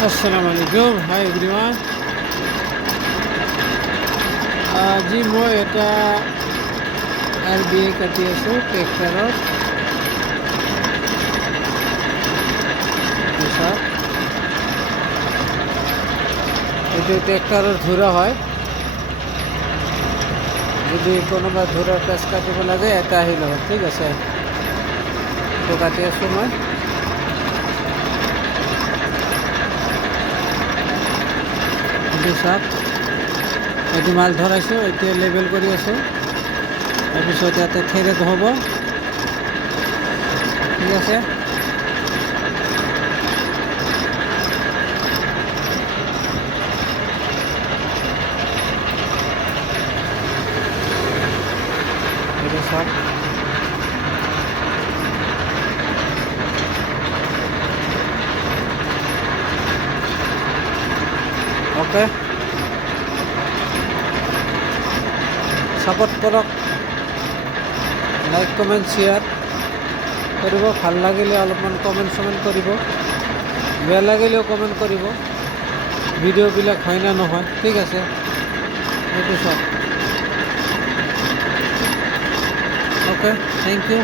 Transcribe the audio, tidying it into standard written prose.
Assalamualaikum, hi everyone. আজি মই এটা RBI কাটি আছোঁ ট্ৰেক্টৰৰ পিছত এইটো ট্ৰেক্টৰৰ ধুৰা হয়। যদি কোনোবা ধুৰাৰ পেচ কাটিব লাগে এটা আহিল হয়, ঠিক আছে। এইটো কাটি আছোঁ মই। পিছত এইটো মাছ ধৰাইছোঁ, এতিয়া লেবেল কৰি আছোঁ। তাৰপিছত ইয়াতে থেৰেট হ'ব, ঠিক আছে। এইটো চাওক, অ'কে। ছাপোৰ্ট কৰক, লাইক কমেণ্ট শ্বেয়াৰ কৰিব। ভাল লাগিলে অলপমান কমেণ্ট কৰিব, বেয়া লাগিলেও কমেণ্ট কৰিব। ভিডিঅ'বিলাক হয় না নহয়, ঠিক আছে। এইটো চাওক, অ'কে, থেংক ইউ।